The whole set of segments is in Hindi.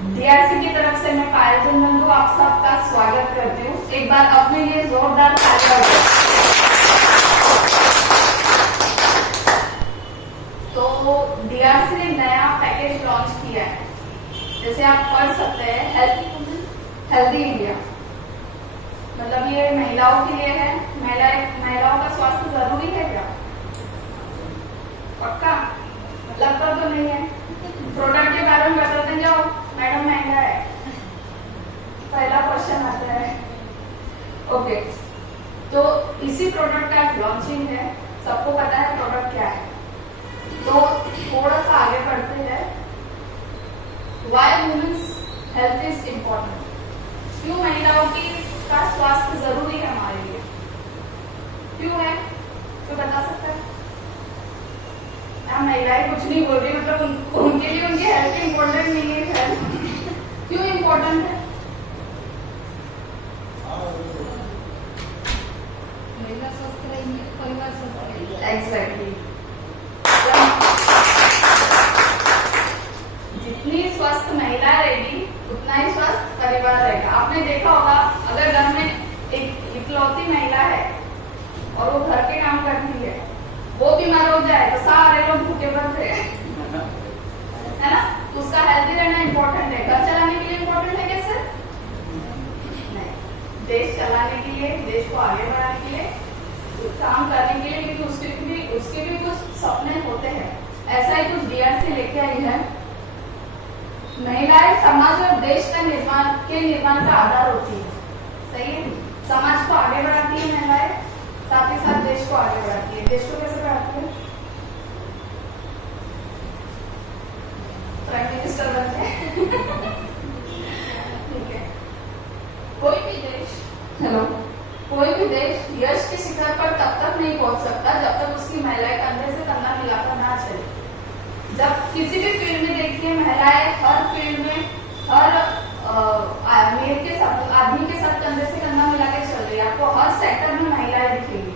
डीआरसी की तरफ से मैं पायल नंदू आप सबका स्वागत करती हूँ। एक बार अपने लिए जोरदार तालियां हो। तो डीआरसी ने नया पैकेज लॉन्च किया है, जैसे आप पढ़ सकते हैं हेल्दी इंडिया। मतलब ये महिलाओं के लिए है। महिलाओं का स्वास्थ्य जरूरी है क्या? पक्का? लगता तो नहीं है। प्रोडक्ट के बारे में बताते जाओ, मैडम महंगा है, पहला क्वेश्चन आता है। ओके, तो इसी प्रोडक्ट का लॉन्चिंग है, सबको पता है प्रोडक्ट क्या है। तो थोड़ा सा आगे बढ़ते हैं। Why women's health is important, क्यों महिलाओं की का स्वास्थ्य जरूरी है हमारे लिए, क्यों है? तो बता सकता है? महिलाएं कुछ नहीं बोल रही, मतलब उनके लिए उनकी हेल्थ इम्पोर्टेंट नहीं है। क्यों इम्पोर्टेंट है? महिला स्वस्थ रहेंगे, परिवार स्वस्थ रहेगा। एग्जैक्टली। जितनी स्वस्थ महिला रहेगी उतना ही स्वस्थ परिवार रहेगा। आपने देखा होगा, अगर घर में एक इकलौती महिला है और वो घर के काम करती है, वो बीमार हो जाए तो सारे लोग भूखे मरते हैं, है ना? तो उसका हेल्दी रहना इम्पोर्टेंट है। घर चलाने के लिए इम्पोर्टेंट है कैसे? नहीं, देश चलाने के लिए, देश को आगे बढ़ाने के लिए, काम करने के लिए, क्योंकि उसके भी कुछ सपने होते हैं। ऐसा ही कुछ डीआरसी लेके आई है। महिलाएं समाज और देश का निर्माण का आधार होती है। सही है? समाज को आगे बढ़ाती है महिलाएं, साथ ही साथ देश को आगे बढ़ाती है। देश को कैसे बढ़ाती है? प्राइम मिनिस्टर बनते हैं। ठीक है। कोई भी देश यश के शिखर पर तब तक नहीं पहुंच सकता जब तक उसकी महिलाएं कंधे से कंधा मिलाकर ना चले। जब किसी भी फील्ड में देखिए, महिलाएं हर फील्ड में, हर आदमी के साथ कंधे से कंधा मिला के चल रही है। आपको हर सेक्टर में महिलाएं दिखेगी।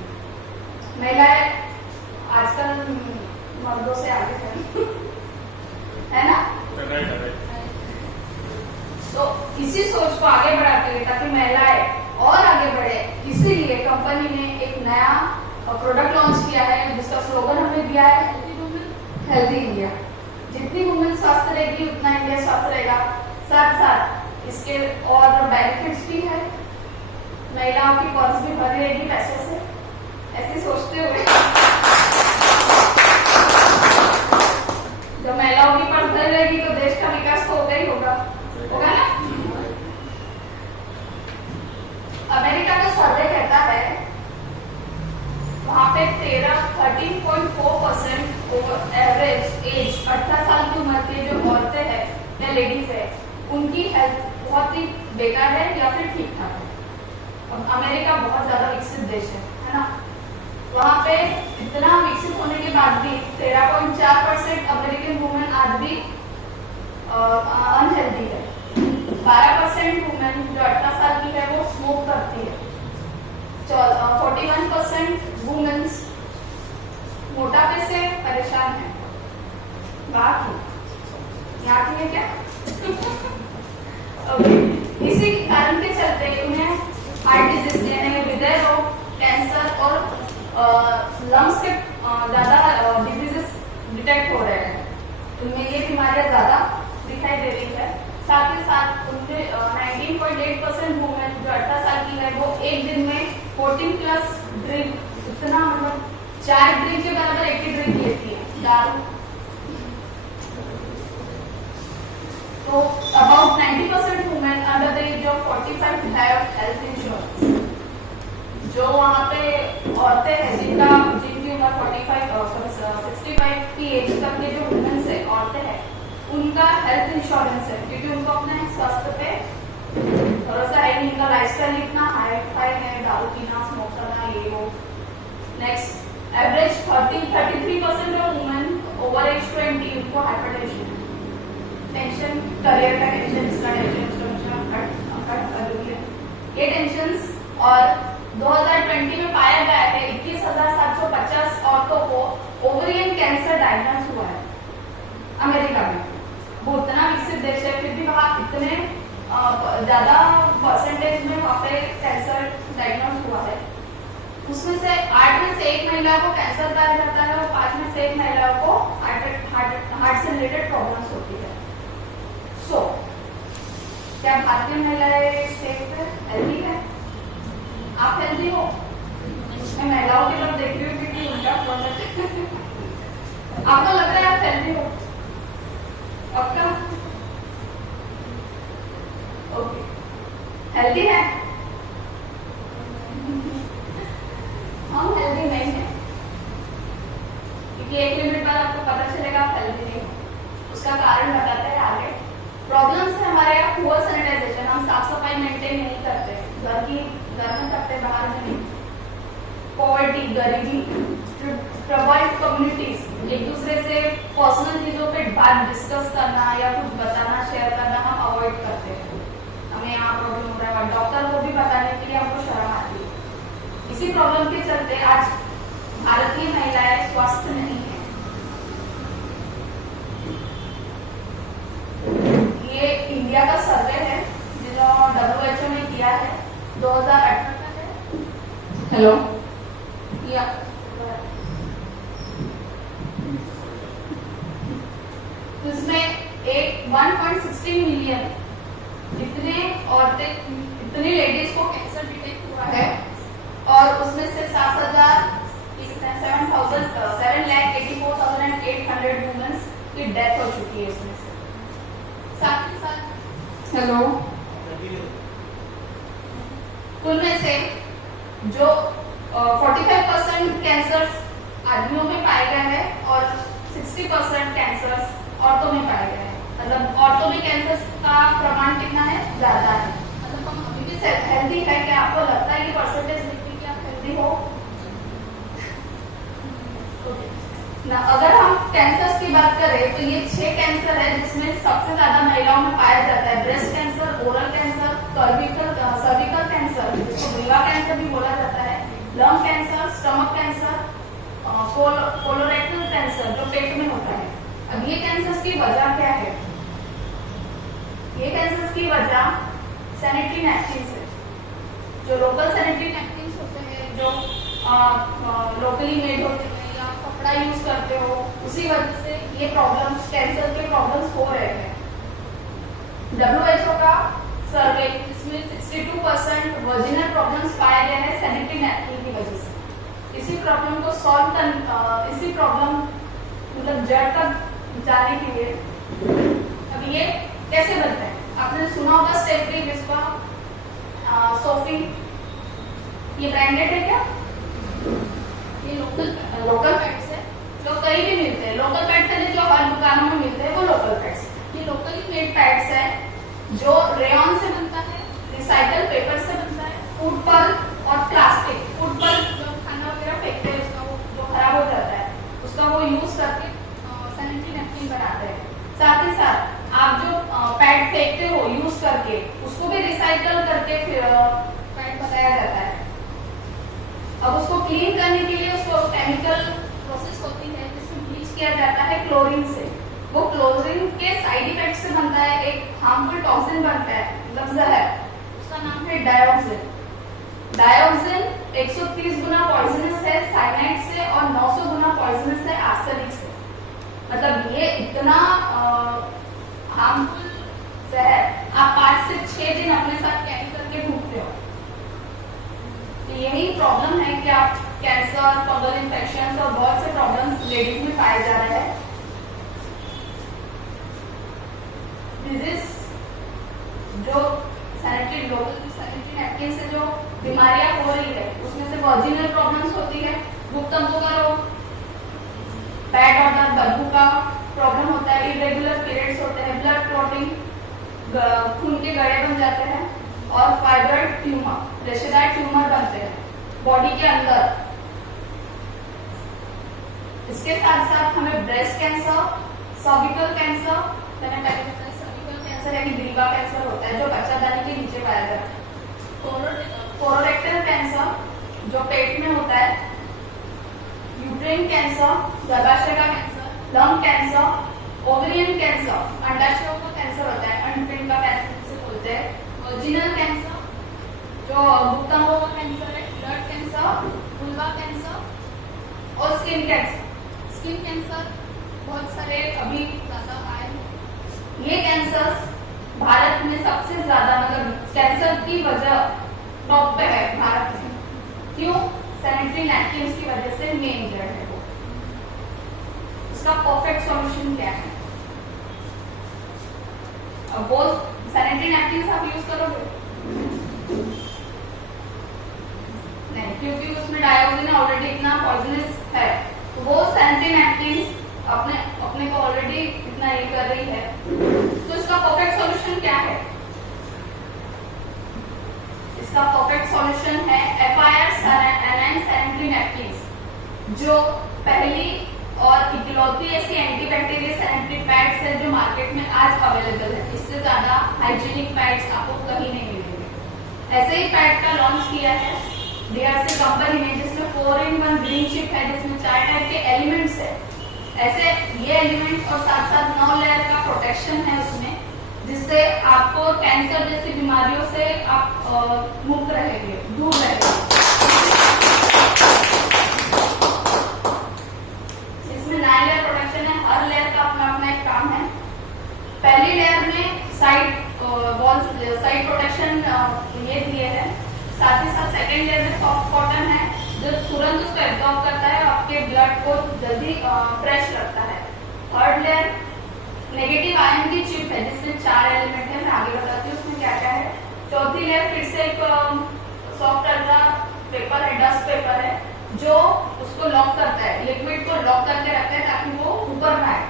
महिलाएं आजकल मर्दों से आगे है ना? तो इसी सोच को आगे बढ़ाते हुए, ताकि महिलाएं और आगे बढ़े, इसीलिए कंपनी ने एक नया प्रोडक्ट लॉन्च किया है, जिसका स्लोगन हमने दिया है हेल्दी इंडिया। जितनी वुमेन स्वस्थ रहेगी उतना इंडिया स्वस्थ रहेगा। साथ साथ इसके और बेनिफिट्स भी है। महिलाओं की पर्स भी भरी रहेगी पैसों से, ऐसे सोचते हुए जब महिलाओं की पर्स भरी रहेगी तो देश का विकास तो होगा ही होगा ना? अमेरिका का सर्वे कहता है, वहां पे 13.4% एवरेज एज 18 साल की उम्र की जो औरतें हैं या लेडीज है, उनकी हेल्थ बहुत ही बेकार है या फिर ठीक ठाक है। अब अमेरिका बहुत ज्यादा विकसित देश है ना? वहां पे इतना विकसित होने के बाद भी 13.4% अमेरिकन वुमेन आज भी अनहेल्दी है। 12% वुमेन जो 18 साल की है वो स्मोक करती है। 41% वुमेन्स मोटापे से परेशान है। बाकी यहाँ की है क्या? इसी कारण के चलते उन्हें हार्ट डिजीज यानी हृदय रोग, कैंसर और लंग्स के ज्यादा डिजीजेस डिटेक्ट हो रहे हैं। उनमें ये बीमारियां ज्यादा दिखाई दे रही है। साथ ही साथ उनके 19.8% वुमेन जो 18 साल की है वो एक दिन में 14+ ड्रिंक, इतना मतलब 4 ड्रिंक के बराबर एक ही ड्रिंक लेती है, दारू। तो about 90% women under the age of 45 have health insurance. जो वहाँ पे औरतें हैं जिनकी उम्र 65 की एज तक के जो वुमेन्स है, औरतें हैं, उनका हेल्थ इंश्योरेंस है, क्योंकि उनको अपने स्वास्थ्य पे भरोसा है नहीं। उनका लाइफस्टाइल इतना हाई फाई है, दारू पीना, स्मोक करना, ये वो। Next, average 33% of women over age 20 उनको हाइपरटेंशन, टेंशन, करियर का टेंशन, इसका टेंशन, ये टेंशन। और 2020 में पाया गया है 21,750 औरतों को ओवरियन कैंसर डायग्नोज हुआ है अमेरिका में। वो उतना विकसित देश है, फिर भी वहां ज्यादा परसेंटेज में वहाँ पे कैंसर डायग्नोज हुआ है, उसमें से 8 में से 1 महिला को कैंसर पाया जाता है और 5 में से 1 महिला को हार्ट से रिलेटेड प्रॉब्लम्स होती है। सो क्या भारतीय महिलाएं सेफ है, हेल्दी है? आप हेल्दी हो? मैं महिलाओं की तरफ देख रही हूँ क्योंकि उनका प्रोडक्ट आपको लग रहा है आप हेल्दी हो? आपका ओके, हेल्दी है? हम हेल्दी नहीं है क्योंकि एक लिमिट बाद आपको पता चलेगा आप हेल्दी नहीं हो। उसका कारण बताते हैं आगे। प्रॉब्लम्स है हमारे यहाँ पुअर सैनिटाइजेशन, हम साफ सफाई मेंटेन नहीं करते, घर में करते, बाहर में नहीं। पॉवर्टी, गरीबी, ट्रबल्ड कम्युनिटीज, एक दूसरे से पर्सनल चीजों पे बात डिस्कस करना या कुछ बताना, शेयर करना हम अवॉइड करते हैं। हमें यहाँ प्रॉब्लम हो रहा है, डॉक्टर को भी बताने के लिए हमको शर्म आती है। इसी प्रॉब्लम के चलते आज भारतीय महिलाएं स्वस्थ नहीं है। ये इंडिया का सर्वे है जो WHO ने किया है 2018 का है। हेलो या इसमें 1.16 मिलियन इतने औरतें, इतनी लेडीज को कैंसर डिटेक्ट हुआ है और उसमें से 7,84,800 वुमेन्स की डेथ हो चुकी है इसमें से। साथ ही साथ हेलो कुल में से जो 45% कैंसर आदमियों में पाए गए हैं और 60% कैंसर औरतों में पाए गए हैं। मतलब औरतों में कैंसर का प्रमाण कितना है, ज्यादा है। मतलब हम अभी भी हेल्दी है। क्या आपको लगता है कि परसेंटेज देखिए कि आप हेल्दी हो? ना अगर हम कैंसर की बात करें तो ये 6 कैंसर है जिसमें सबसे ज्यादा महिलाओं में पाया जाता है। Breast cancer, oral cancer, cervical cancer जिसको ग्रीवा कैंसर भी बोला जाता है, lung cancer, stomach cancer, colorectal cancer जो पेट में होता है। अब ये कैंसर की वजह क्या है? ये कैंसर की वजह सैनिटरी नैपकिन है। जो लोकल सैनिटरी नैपकिन होते हैं, जो लोकली मेड होते हैं या कपड़ा यूज करते हो, उसी वजह से ये प्रॉब्लम्स, कैंसर के प्रॉब्लम्स हो रहे हैं। WHO का सर्वे इसमें 62% वर्जिनल प्रॉब्लम्स पाए गए हैं सैनिटरी नैपकिन की वजह से। इसी प्रॉब्लम को सॉल्व कर, इसी प्रॉब्लम मतलब जड़ तक जाने के लिए अब ये कैसे बनता है? आपने सुना होगा स्टेप क्रीम, जिसका सोफी, ये ब्रांडेड है क्या? ये लोकल पैड्स है जो कहीं भी मिलते हैं। लोकल पैड्स है जो हर दुकानों में मिलते हैं, वो लोकल पैड्स। ये लोकली मेड पैड्स है जो रेयन से बनता है, रिसाइकल पेपर से बनता है, फूड पल्प और प्लास्टिक। फूड पल्प जो खाना वगैरह फेंकते हैं उसका, वो जो खराब हो जाता है उसका वो यूज करके सैनिटरी नैपकिन बनाते हैं। साथ ही साथ आप जो पैड फेंकते हो यूज करके, उसको भी रिसाइकल करके फिर पैड बनाया जाता है। अब उसको क्लीन करने के लिए उसको केमिकल प्रोसेस होती है जिसमें ब्लीच किया जाता है क्लोरीन से। वो क्लोरीन के साइड इफेक्ट से बनता है, एक हार्मफुल टॉक्सिन बनता है, मतलब जहर। उसका नाम है डायोक्सिन। डायोक्सिन 130 गुना पॉइजनस है साइनाइड से और 900 गुना पॉइजनस है आर्सेनिक से। मतलब ये इतना हार्मफुल जहर आप 5 से 6 दिन अपने साथ कैरी करके घूमते हो। तो यही प्रॉब्लम है कि आप कैंसर, फंगल इन्फेक्शन और बहुत से प्रॉब्लम्स लेडीज में पाए जा रहे हैं। डिजीज जो लोकल सैनिटरी नैपकिन से जो बीमारियां हो रही है उसमें से वर्जिनल प्रॉब्लम्स होती है, गुप्तंगों का रोग, बैड ऑर्डर, बदबू का प्रॉब्लम होता है, इरेगुलर पीरियड्स होते हैं, ब्लड क्लॉटिंग, खून के गड़े बन जाते हैं और फाइब्रॉइड ट्यूमर, रेशेदार ट्यूमर बनते हैं बॉडी के अंदर। इसके साथ साथ हमें ब्रेस्ट कैंसर, सर्विकल कैंसर, मैंने पहले बताया सर्विकल कैंसर यानी ग्रीवा कैंसर होता है जो बच्चादानी के नीचे पाया जाता है, कोलोरेक्टल कैंसर जो पेट में होता है, यूट्राइन कैंसर, गर्भाशय का cancer, lung cancer, ovarian cancer, अंडाशयों का कैंसर होता है, अंडपिंड का कैंसर जिसे बोलते हैं, वजिनल कैंसर जो गुप्तांगों का कैंसर है, ब्लड कैंसर, वुल्वा कैंसर, और स्किन कैंसर। स्किन कैंसर बहुत सारे अभी ज्यादा आए हैं। ये कैंसर भारत में सबसे ज्यादा मतलब कैंसर की वजह टॉप पे है भारत में। क्यों? सैनिटरी नैपकिन्स की वजह से मेन जड़ है वो। इसका परफेक्ट सॉल्यूशन क्या है? अब वो सैनिटरी नैपकिन्स आप यूज करोगे नहीं, क्योंकि उसमें डायोक्सिन ऑलरेडी इतना पॉइजनस है, तो वो सैनिटरी नैपकिन्स अपने को ऑलरेडी इतना ये कर रही है। तो इसका परफेक्ट सॉल्यूशन क्या है? इसका परफेक्ट सॉल्यूशन है FIR एलाइन सैनिटरी नैपकिन्स, जो पहली और इकलौती ऐसी एंटीबैक्टीरियल सैनिटरी पैड्स है जो मार्केट में आज अवेलेबल है। इससे ज्यादा हाइजीनिक पैड्स आपको कहीं नहीं मिलेंगे। ऐसे ही पैड का लॉन्च किया है DRC कंपनी ने, जिसमें 4-in-1 ग्रीन चिप है, जिसमें 4 टाइप के एलिमेंट्स है। ऐसे ये एलिमेंट और साथ साथ 9 लेयर का प्रोटेक्शन है उसमें, जिससे आपको कैंसर जैसी बीमारियों से आप मुक्त रहेंगे, दूर रहेंगे। इसमें 9 लेयर प्रोटेक्शन है, हर लेयर का अपना अपना एक काम है। पहली लेयर में साइड वॉल्स साइड प्रोटेक्शन ये दिए हैं, साथ ही साथ सेकेंड लेयर में सॉफ्ट कॉटन है जो तुरंत उसको एब्जॉर्ब करता है, आपके ब्लड को जल्दी फ्रेश रखता है। थर्ड लेयर नेगेटिव आयन की चिप है, जिसमें 4 एलिमेंट है, मैं आगे बताती हूँ उसमें क्या क्या है। चौथी लेयर फिर से एक सॉफ्ट अल्ट्रा पेपर है, डस्ट पेपर है, जो उसको लॉक करता है, लिक्विड को लॉक करके रखता है ताकि वो ऊपर ना आए।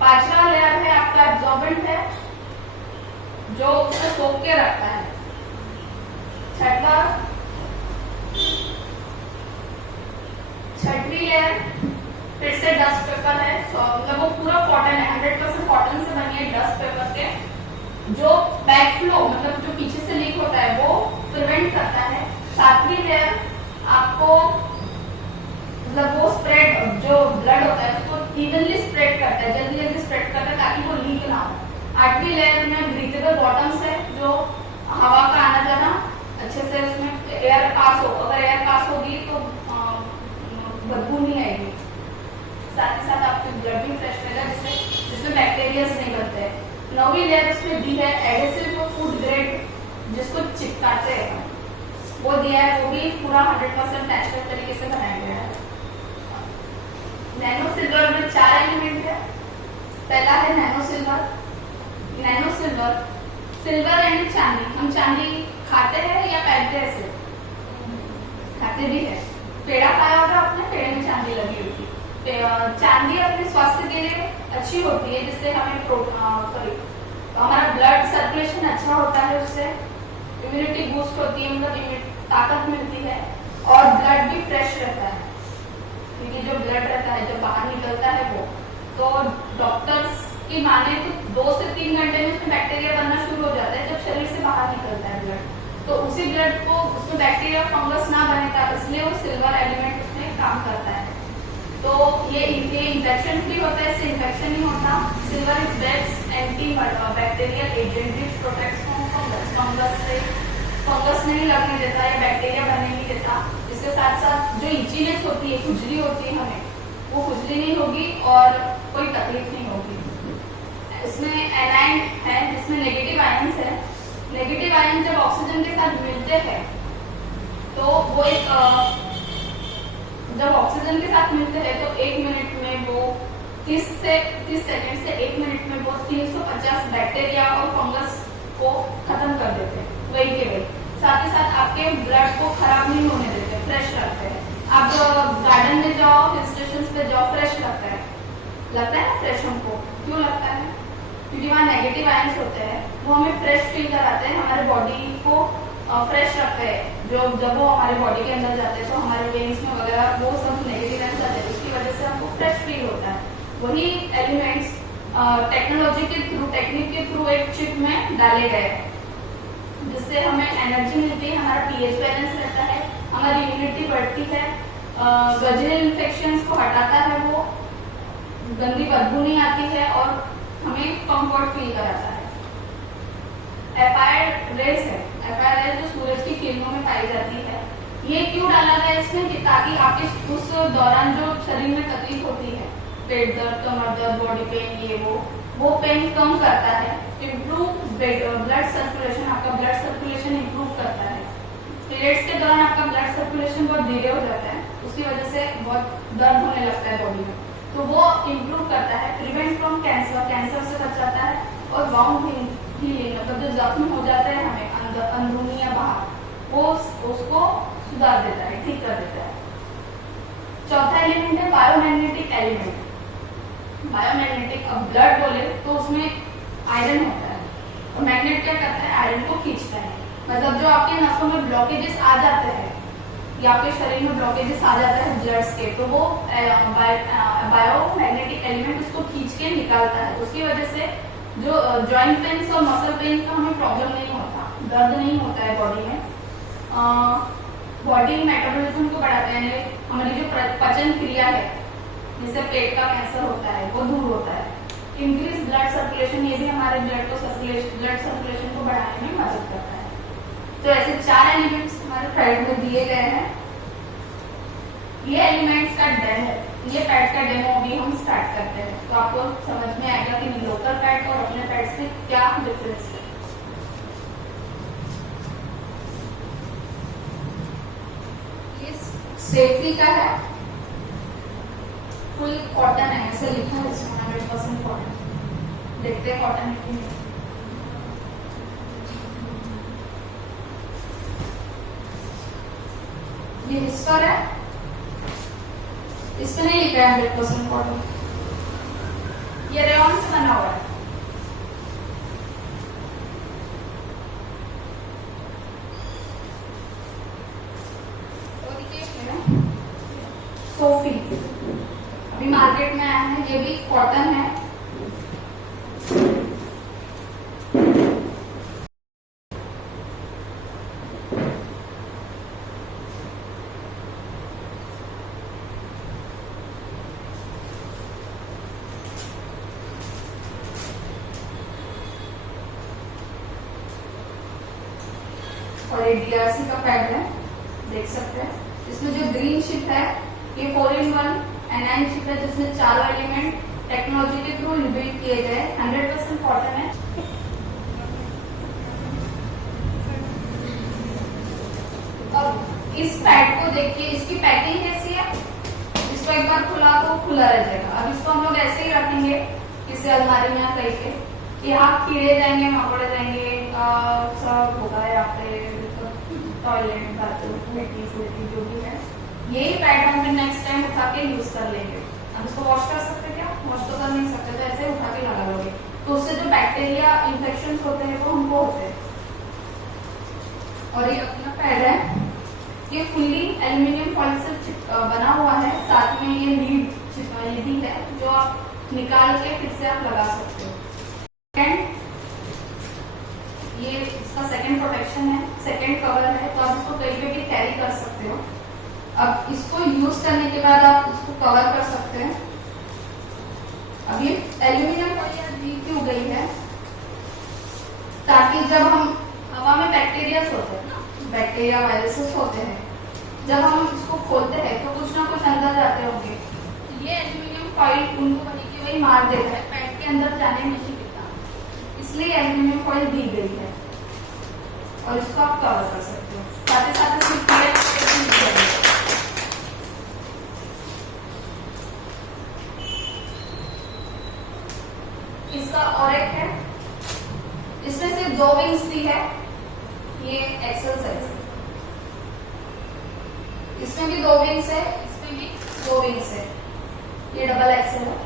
5वां लेयर है आपका एब्जॉर्बेंट है, जो उसको सोख के रखता है। छठवीं लेयर फिर से डस्ट पेपर है, मतलब वो पूरा कॉटन है, 100% कॉटन से बनी है डस्ट पेपर के, जो बैक फ्लो मतलब जो पीछे से लीक होता है वो प्रिवेंट करता है। 7वीं लेयर आपको मतलब वो स्प्रेड जो ब्लड होता है उसको इवनली स्प्रेड करता है, जल्दी जल्दी स्प्रेड करता है ताकि वो लीक ना हो। 8वीं लेयर में ब्रीथेबल बॉटम्स है, जो हवा का आना जाना अच्छे से उसमें एयर पास हो, अगर एयर पास होगी तो बदबू नहीं आएगी। साथ ही साथ आपकी ब्लड भी फ्रेश रहेगा, जिसमें बैक्टीरिया नहीं बनते हैं। 9वीं लेयर उसमें दी है एडेसिव फूड ग्रेड, जिसको चिपकाते हैं, वो दिया है, वो भी पूरा 100% नेचुरल तरीके से बनाया गया है। नैनो सिल्वर में 4 एलिमेंट है। पहला है nano silver. Nano silver, silver यानी चांदी। हम चांदी खाते हैं या पहनते हैं? सिर्फ खाते भी है। पेड़ा खाया होगा आपने, पेड़े में चांदी लगी होती है। चांदी अपने स्वास्थ्य के लिए अच्छी होती है, जिससे हमें हमारा ब्लड सर्कुलेशन अच्छा होता है, उससे इम्यूनिटी बूस्ट होती है, मतलब ताकत मिलती है, और ब्लड भी फ्रेश रहता है, क्योंकि जो ब्लड रहता है जब बाहर निकलता है वो, तो डॉक्टर्स की माने तो 2 से 3 घंटे में उसमें बैक्टीरिया बनना शुरू हो जाता है जब शरीर से बाहर निकलता है ब्लड। तो उसी ब्लड को उसमें बैक्टीरिया फंगस ना बनेगा, इसलिए वो सिल्वर एलिमेंट उसमें काम करता है। तो ये इन्फेक्शन फ्री होता है, इससे इन्फेक्शन नहीं होता। Silver is best anti bacterial agent which protects from fungus. Fungus से फंगस नहीं लगने देता या बैक्टीरिया बनने नहीं देता। इसके साथ साथ जो इचीनेस होती है, खुजली होती है हमें, वो खुजली नहीं होगी और कोई तकलीफ नहीं होगी। इसमें एलाइन है, जिसमें नेगेटिव आयंस है। नेगेटिव आयन जब ऑक्सीजन के साथ मिलते हैं तो वो एक जब ऑक्सीजन के साथ मिलते हैं तो 1 मिनट में वो 30 सेकंड से 1 मिनट में वो 350 बैक्टीरिया और फंगस को खत्म कर देते हैं, वही के वही। साथ ही साथ आपके ब्लड को खराब नहीं होने देते, फ्रेश रखते हैं। आप गार्डन में जाओ, हिल स्टेशन पे जाओ, फ्रेश लगता है ना फ्रेश हमको। क्यों लगता है? क्योंकि वहाँ नेगेटिव आयंस होते हैं, वो हमें फ्रेश फील कराते हैं, हमारे बॉडी को फ्रेश रखते हैं। जब वो हमारे बॉडी के अंदर जाते हैं तो हमारे वेन्स में वगैरह वो सब नेगेटिव आयंस आते हैं, उसकी वजह से हमको फ्रेश फील होता है। वही एलिमेंट्स टेक्नोलॉजी के थ्रू, टेक्निक के थ्रू एक चिप में डाले गए हैं, जिससे हमें एनर्जी मिलती है, हमारा पीएच बैलेंस रहता है, हमारी इम्यूनिटी बढ़ती है, वजिनल इन्फेक्शंस को हटाता है, वो गंदी बदबू नहीं आती है और हमें कंफर्ट फील कराता है। FIR रेस है, FR जो सूरज की किरणों में पाई जाती है। ये क्यों डाला गया इसमें कि ताकि आपके उस दौरान जो शरीर में तकलीफ होती है, पेट दर्द, कमर दर्द, बॉडी पेन, ये वो पेन कम करता है। इम्प्रूव ब्लड सर्कुलेशन, आपका ब्लड सर्कुलेशन इम्प्रूव करता है। पीरियड्स के दौरान आपका ब्लड सर्कुलेशन बहुत धीरे हो जाता है, उसकी वजह से बहुत दर्द होने लगता है बॉडी में, तो वो इम्प्रूव करता है। प्रिवेंट फ्रॉम कैंसर, कैंसर से बचाता है। और वाउंड हीलिंग, मतलब जो जख्म हो जाता है हमें अंदरूनी या बाहर, वो उसको सुधार देता है, ठीक कर देता है। चौथा एलिमेंट है बायोमैग्नेटिक एलिमेंट। बायोमैग्नेटिक, अब ब्लड बोले तो उसमें आयरन होता है और मैग्नेट क्या करता है, आयरन को खींचता है। मतलब जो आपके नसों में ब्लॉकेजेस आ जाते हैं या आपके शरीर में ब्लॉकेजेस आ जाता है ब्लड्स के, तो वो बायोमैग्नेटिक एलिमेंट उसको खींच के निकालता है। उसकी वजह से जो जॉइंट पेन और मसल पेन का हमें प्रॉब्लम नहीं होता, दर्द नहीं होता है बॉडी में। बॉडी मेटाबॉलिज्म को बढ़ाता है, यानी हमारी जो पचन क्रिया है, जिससे पेट का कैंसर होता है, वो दूर होता है। इंक्रीज ब्लड सर्कुलेशन, ये भी हमारे ब्लड सर्कुलेशन को बढ़ाने में मदद करता है। तो ऐसे 4 एलिमेंट्स हमारे पैड में दिए गए हैं। ये एलिमेंट्स का डेमो, ये पैड का डेमो अभी हम स्टार्ट करते हैं, तो आपको समझ में आएगा कि लोकल पैड और अपने पैड से क्या डिफरेंस है। ये सेफ्टी का है, फुल कॉटन है, ऐसे लिखा है इसमें 100% कॉटन। देखते हैं कॉटन है कि नहीं। ये विस्पर है, इसमें नहीं लिखा है 100% कॉटन। ये रेयॉन से बना हुआ है। और ये है सोफी, अभी मार्केट में आया है, ये भी कॉटन है। और ये DRC का पैड है, देख सकते हैं। इसमें जो ग्रीन शिप है, ये 4-in-1 एनाइन शिप है, जिसमें 4 एलिमेंट टेक्नोलॉजी के थ्रू इनबिल्ट किए गए। 100% कॉटन है। अब इस पैड को देखिए, इसकी पैकिंग कैसी है। इसको एक बार खुला तो खुला रह जाएगा। अब इसको हम लोग ऐसे ही रखेंगे किसी अलमारी में कहीं पे, यहाँ कीड़े जाएंगे, मकोड़े जाएंगे, सब होगा यहाँ पे, टॉयलेट, बाथरूम, मिट्टी फुट्टी जो भी है। यही पैड हम नेक्स्ट टाइम उठा के यूज कर लेंगे। अब इसको वॉश कर सकते क्या, वॉश तो कर नहीं सकते, तो ऐसे उठा के लगा लोगे, तो उससे जो बैक्टीरिया इन्फेक्शन होते हैं वो हमको होते हैं। और ये अपना पैड है, ये फुल्ली एल्यूमिनियम फॉइल से बना हुआ है। साथ में ये लीड दी है, जो आप निकाल के फिर से आप लगा सकते हो। ये इसका सेकंड प्रोटेक्शन है, सेकंड कवर है, तो आप इसको कहीं पे भी कैरी कर सकते हो। अब इसको यूज करने के बाद आप इसको कवर कर सकते हैं। अब ये एल्यूमिनियम फॉइल दी क्यों गई है, ताकि जब हम हवा में बैक्टीरिया होते हैं ना, बैक्टीरिया वायरसेस होते हैं, जब हम इसको खोलते हैं तो कुछ ना कुछ अंदर जाते होंगे। ये एल्यूमिनियम फॉइल उनको वही के वही मार देता है, पैड के अंदर जाने नहीं देता, इसलिए एल्यूमिनियम फॉइल दी गई है। और इसको आप कवर कर सकते हो, साथ ही साथ इसमें इसका और एक है, इसमें सिर्फ 2 विंग्स दी है। ये एक्सेल साइज, इसमें भी 2 विंग्स है, इसमें भी 2 विंग्स है। ये डबल एक्सेल है।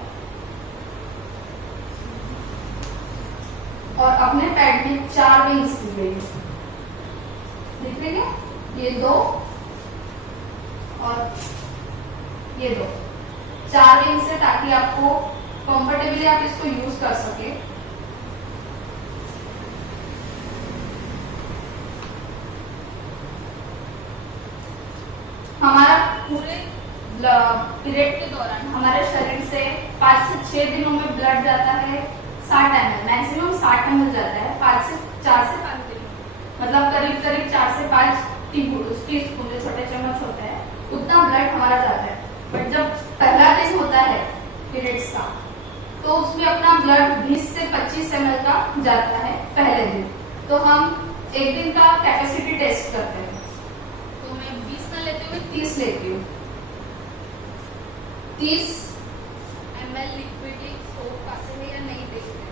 और अपने पैड में 4 विंग्स दी गई है, दिख रही है, ये 2 और ये 2, 4 विंग्स है, ताकि आपको कंफर्टेबली आप इसको यूज कर सके। हमारा पूरे पीरियड के दौरान हमारे शरीर से 5 से 6 दिनों में ब्लड जाता है 60 ml, मैक्सिमम 60 ml जाता है 4 से 5 दिन। उसमें अपना ब्लड 20 से 25 ml का जाता है पहले दिन। तो हम एक दिन का कैपेसिटी टेस्ट करते हैं। तो मैं 20 का लेते हुए 30 लेती हूँ। 30 ml लिक्विड सोप पाते हैं या नहीं देखते हैं।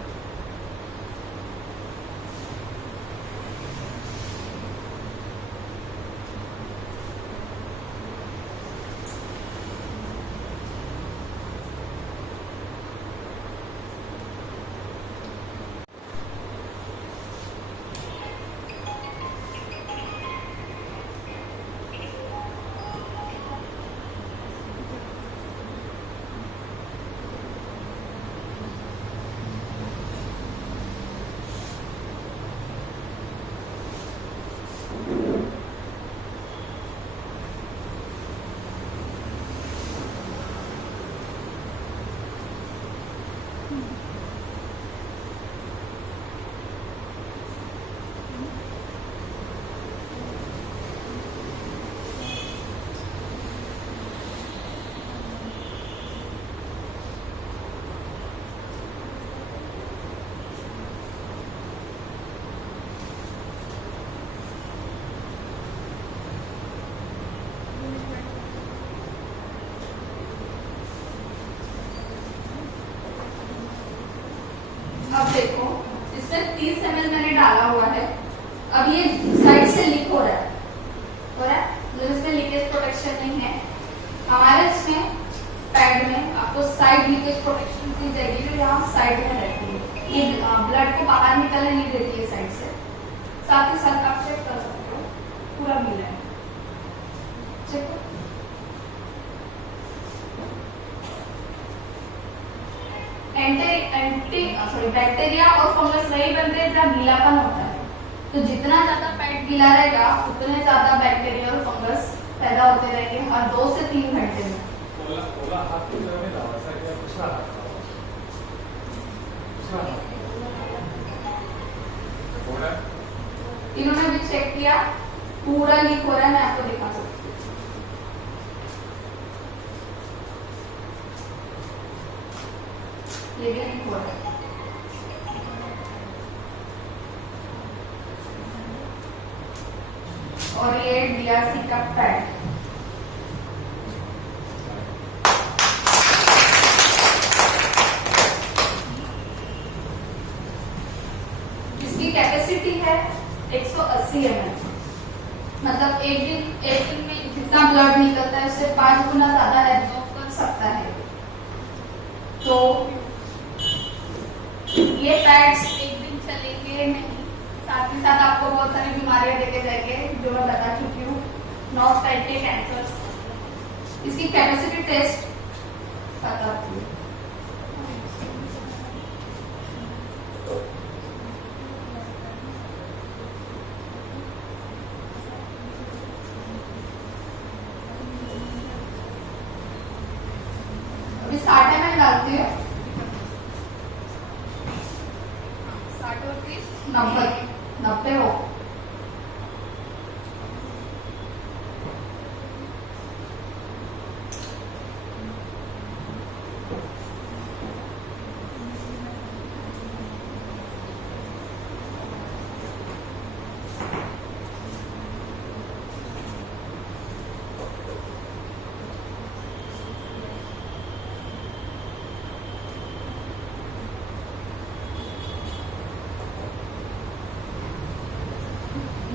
अब देखो इसमें 30 ml मैंने डाला हुआ है। अब ये साइड से लीक हो रहा है मतलब इसमें लीकेज प्रोटेक्शन नहीं है। हमारे इसमें पैड में आपको साइड लीकेज प्रोटेक्शन दी जाएगी जो यहाँ साइड में रहती है। ये ब्लड को बाहर निकलने नहीं देती है साइड से। साथ ही साथ आप चेक कर सकते हो पूरा मिला है। चेक करो। बैक्टीरिया और फंगस वही बनते हैं जहाँ गीलापन होता है। तो जितना ज्यादा पैड गीला रहेगा उतने ज्यादा बैक्टीरिया और फंगस पैदा होते रहेंगे हर 2 से 3 घंटे में। इन्होंने भी चेक किया पूरा लीक हो रहा है। मैं आपको दिखा सकती हूँ। ये भी लीक हो रहा है। और ये DRC का पैड इसकी कैपेसिटी है 180 ml। मतलब एक दिन में जितना ब्लड निकलता है उससे 5 गुना ज्यादा एब्जॉर्ब कर सकता है। तो ये पैड्स एक दिन चलेंगे नहीं। साथ ही साथ आपको बहुत सारी बीमारियां देके जाएंगे जो मैं बता चुकी हूँ। नॉर्थ टाइप के कैंसर। इसकी कैपेसिटी टेस्ट बताती हूँ। अभी 60 ml डालती हूँ। 60 और 30 90 हो।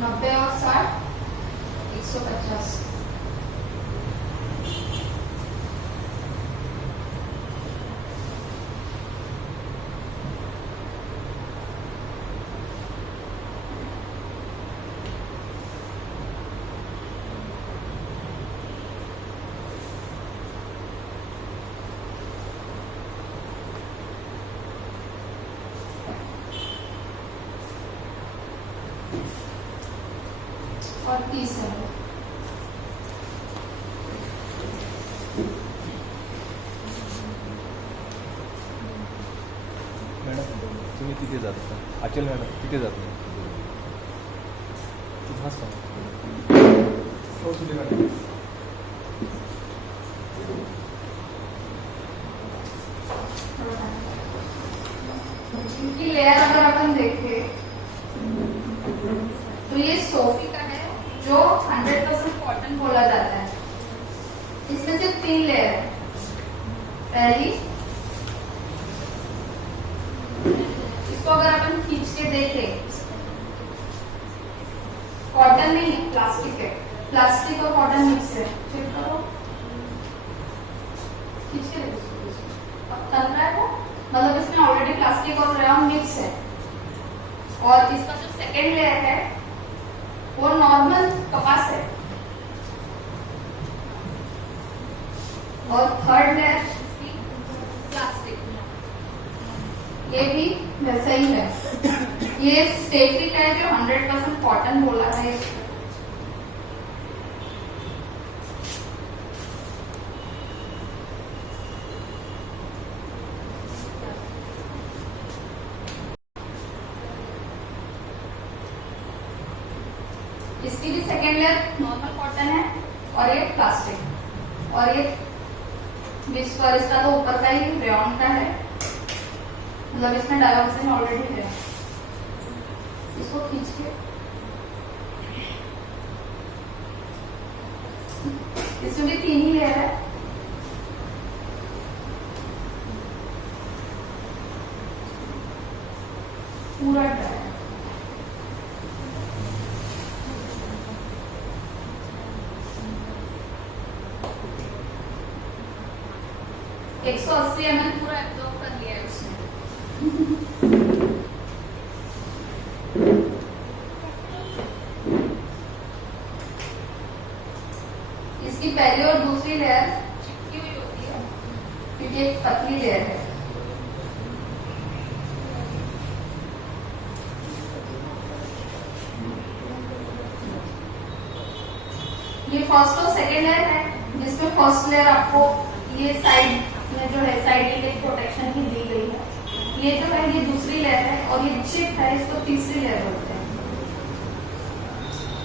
नब्बे और 60 150। और 30 ml। मॅडम तुम्ही तिथे जात होता अचल मॅडम तिथे जात नाही हाच सांग इनकी लेयर अगर अपन देखें तो ये सोफी का है जो 100% कॉटन बोला जाता है। इसमें सिर्फ 3 लेयर है। पहली, इसको अगर अपन खींच के देखें, कॉटन नहीं है, प्लास्टिक है। प्लास्टिक और कॉटन मिक्स है। चेक करो, खींच के देखो, अब तल रहा है वो, मतलब इसमें ऑलरेडी प्लास्टिक और रेयॉन मिक्स है। और इसका जो सेकेंड लेयर है वो नॉर्मल कपास है। और थर्ड लेयर इसकी प्लास्टिक, ये भी वैसा ही है। ये स्टेफी का है जो 100% कॉटन बोला है। इसकी भी सेकेंड लेयर नॉर्मल कॉटन है और ये प्लास्टिक, और ये बीच पर इसका तो ऊपर का ही रेयॉन का है, मतलब इसमें डाइऑक्सिन ऑलरेडी है। इसको खींच के, इसमें भी 3 ही लेयर है। पूरा ड्राई है। एक 180 ml पूरा एब्जॉर्ब कर लिया है उसने। इसकी पहली और दूसरी लेयर चिपकी हुई होती है क्योंकि एक पतली लेयर है। ये फर्स्ट और सेकेंड लेयर है, जिसमें फर्स्ट लेयर आपको ये साइड में जो है साइड एक प्रोटेक्शन की दी गई है। ये जो है ये दूसरी लेयर है, और ये चिप है, इसको तीसरी लेयर बोलते हैं।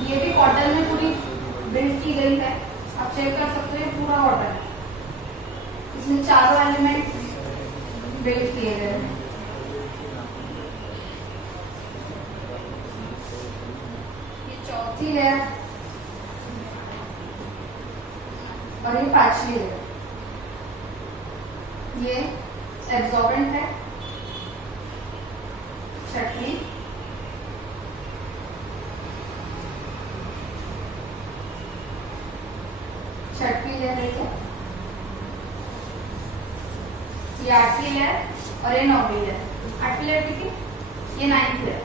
ये भी कॉटन में पूरी बिल्ड की गई है। आप चेक कर सकते हो, ये पूरा कॉटन है। इसमें चारों एलिमेंट बिल्ड किए गए हैं। ये चौथी लेयर और ये 5वीं लेयर। ये एब्जॉर्बेंट है। 6वीं, 6वीं लेयर है ये 8वीं लेयर और ये 9वीं लेयर। 8वीं लेयर की थी, ये 9th लेयर।